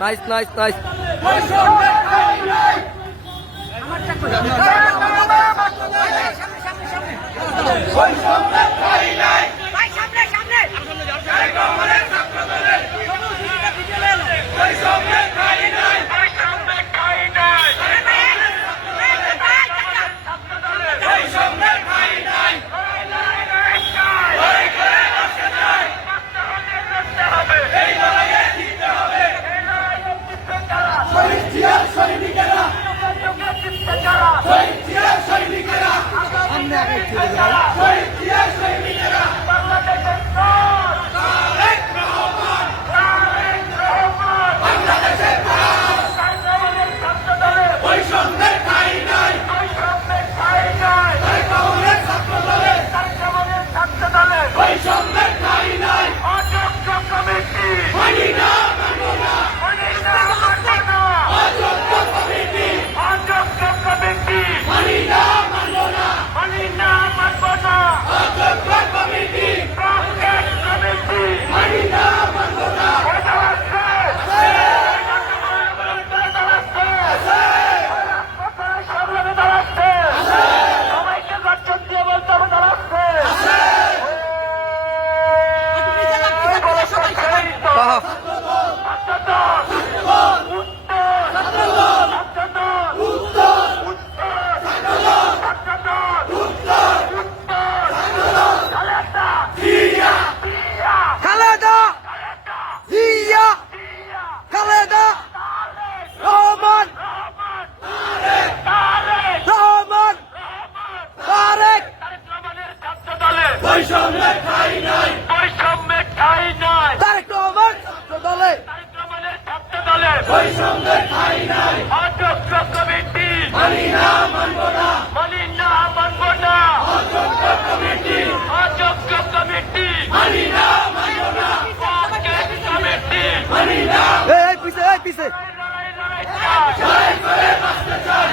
nice nice nice সবাইকে বৈষম্যের ঠাই নাই বৈষম্যের ঠাই নাই তারেক রহমান ছাত্র দলে তারেক ছাত্র দলে বৈষম্যের ঠাই নাই অধ্যক্ষ কমিটি মানি না মানব না মানি না মানব না অধ্যক্ষ কমিটি অধ্যক্ষ কমিটি মানি না মানব না কমিটি মানি না এই এই পিছে এই পিছে লড়াই লড়াই চাই লড়াই করে বাঁচতে চাই